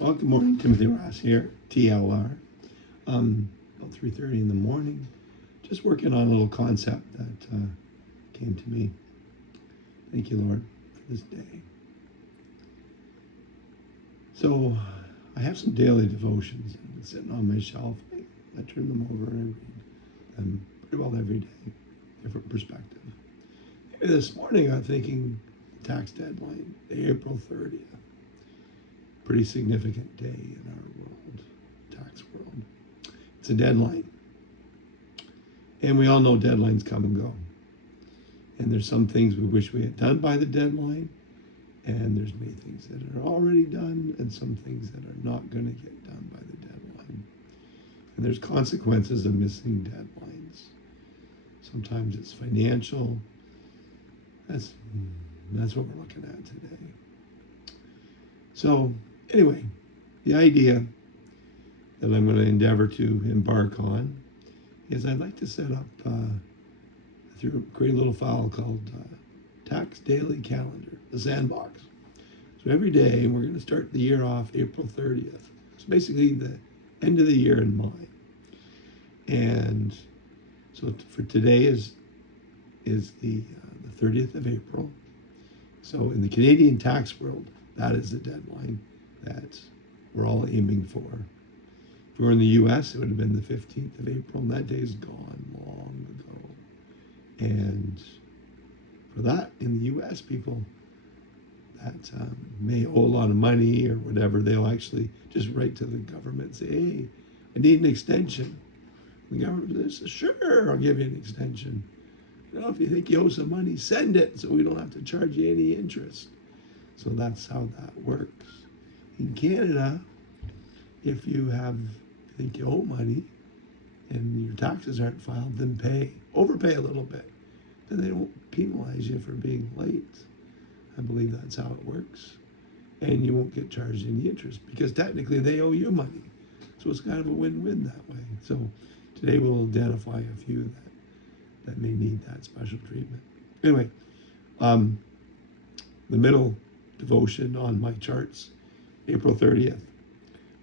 Well, good morning, Timothy Ross here, TLR. About 3:30 in the morning, just working on a little concept that came to me. Thank you, Lord, for this day. So, I have some daily devotions sitting on my shelf. I turn them over and I read them pretty well every day, different perspective. This morning, I'm thinking tax deadline, April 30th. Pretty significant day in our world, tax world. It's a deadline. And we all know deadlines come and go. And there's some things we wish we had done by the deadline, and there's many things that are already done, and some things that are not going to get done by the deadline. And there's consequences of missing deadlines. Sometimes it's financial. That's what we're looking at today. So, anyway, the idea that I'm going to endeavor to embark on is I'd like to set up through a great little file called Tax Daily Calendar, the Sandbox. So every day we're going to start the year off April 30th. So basically the end of the year in mind. And so for today is the 30th of April. So in the Canadian tax world, that is the deadline that we're all aiming for. If we were in the U.S., it would have been the 15th of April, and that day is gone long ago. And for that, in the U.S., people that may owe a lot of money or whatever, they'll actually just write to the government and say, hey, I need an extension. The government says, sure, I'll give you an extension. If you think you owe some money, send it so we don't have to charge you any interest. So that's how that works. In Canada, if you think you owe money and your taxes aren't filed, then overpay a little bit. Then they won't penalize you for being late. I believe that's how it works. And you won't get charged any interest because technically they owe you money. So it's kind of a win-win that way. So today we'll identify a few that may need that special treatment. Anyway, the middle devotion on my charts, April 30th,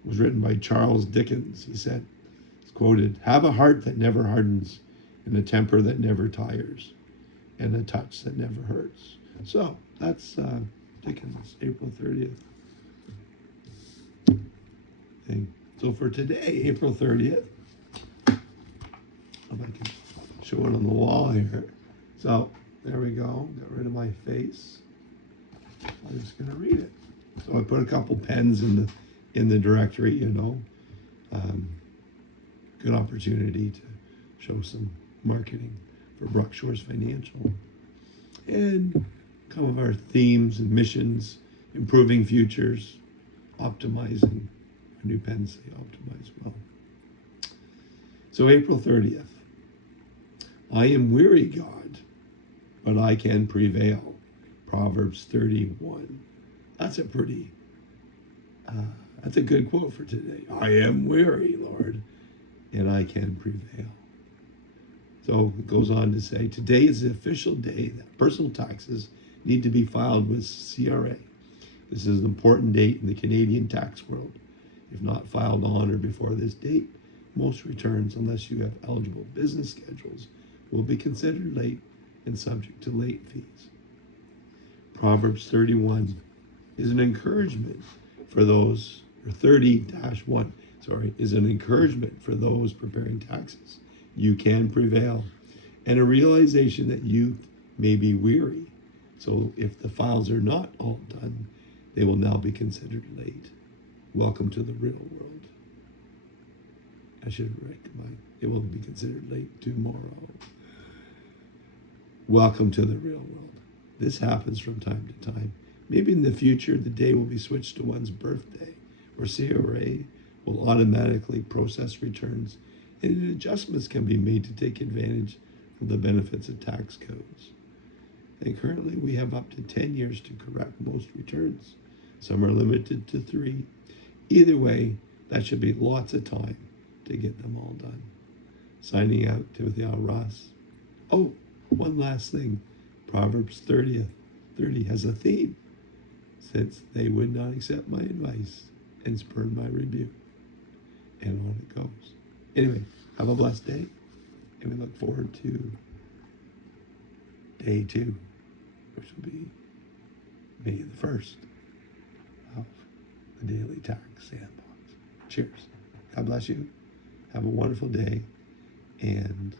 was written by Charles Dickens. He said, it's quoted, have a heart that never hardens and a temper that never tires and a touch that never hurts. So that's Dickens, April 30th thing. So for today, April 30th, if I can show it on the wall here. So there we go. Got rid of my face. I'm just going to read it. So I put a couple pens in the directory, good opportunity to show some marketing for Brock Shores Financial. And some of our themes and missions, improving futures, optimizing. Our new pens say optimize well. So April 30th. I am weary, God, but I can prevail. Proverbs 31. That's a good quote for today. I am weary, Lord, and I can prevail. So it goes on to say, today is the official day that personal taxes need to be filed with CRA. This is an important date in the Canadian tax world. If not filed on or before this date, most returns, unless you have eligible business schedules, will be considered late and subject to late fees. Proverbs 31 is an encouragement for those, or 30-1, is an encouragement for those preparing taxes. You can prevail. And a realization that you may be weary. So if the files are not all done, they will now be considered late. Welcome to the real world. I should recommend it will be considered late tomorrow. Welcome to the real world. This happens from time to time. Maybe in the future, the day will be switched to one's birthday, where CRA will automatically process returns, and adjustments can be made to take advantage of the benefits of tax codes. And currently, we have up to 10 years to correct most returns. Some are limited to 3. Either way, that should be lots of time to get them all done. Signing out, Timothy L. Ross. Oh, one last thing. Proverbs 30 has a theme. Since they would not accept my advice and spurn my rebuke. And on it goes. Anyway, have a blessed day, and we look forward to day 2, which will be May the 1st of the Daily Tax Sandbox. Cheers. God bless you. Have a wonderful day, and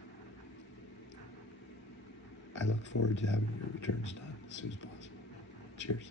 I look forward to having your returns done as soon as possible. Cheers.